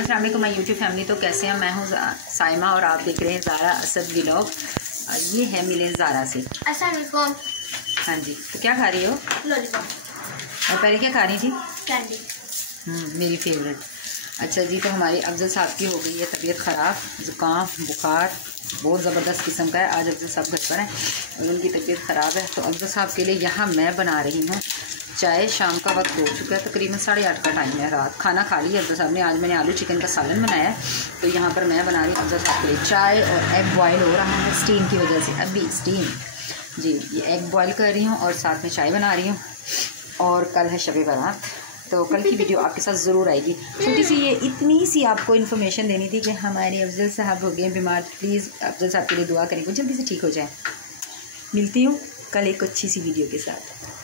अस्सलाम वालेकुम my YouTube family. तो कैसे हैं? मैं हूँ साइमा और आप देख रहे हैं ज़ारा असद व्लॉग। ये है मिले ज़ारा से। अस्सलाम वालेकुम। हाँ जी, तो क्या खा रही हो? लॉलीपॉप। और पहले क्या खा रही थी? कैंडी। मेरी फेवरेट। अच्छा जी, तो हमारी अफजल साहब की हो गई है तबीयत ख़राब, ज़ुकाम बुखार बहुत ज़बरदस्त किस्म का है। आज अफजल साहब घर पर हैं और उनकी तबीयत ख़राब है, तो अफजल साहब के लिए यहाँ मैं बना रही हूँ चाय। शाम का वक्त हो चुका है, तकरीबन 8:30 का टाइम है। रात खाना खा लिया अफजल साहब ने। आज मैंने आलू चिकन का सालन बनाया है, तो यहाँ पर मैं बना रही हूँ अफजल साहब के लिए चाय। और एग बॉयल हो रहा है स्टीम की वजह से, अभी स्टीम जी। ये एग बॉयल कर रही हूँ और साथ में चाय बना रही हूँ। और कल है शब बारात, तो कल की वीडियो आपके साथ ज़रूर आएगी। छोटी सी ये इतनी सी आपको इन्फॉर्मेशन देनी थी कि हमारे अफजल साहब हो गए बीमार। प्लीज़ अफजल साहब के लिए दुआ करें, वो जल्दी से ठीक हो जाए। मिलती हूँ कल एक अच्छी सी वीडियो के साथ।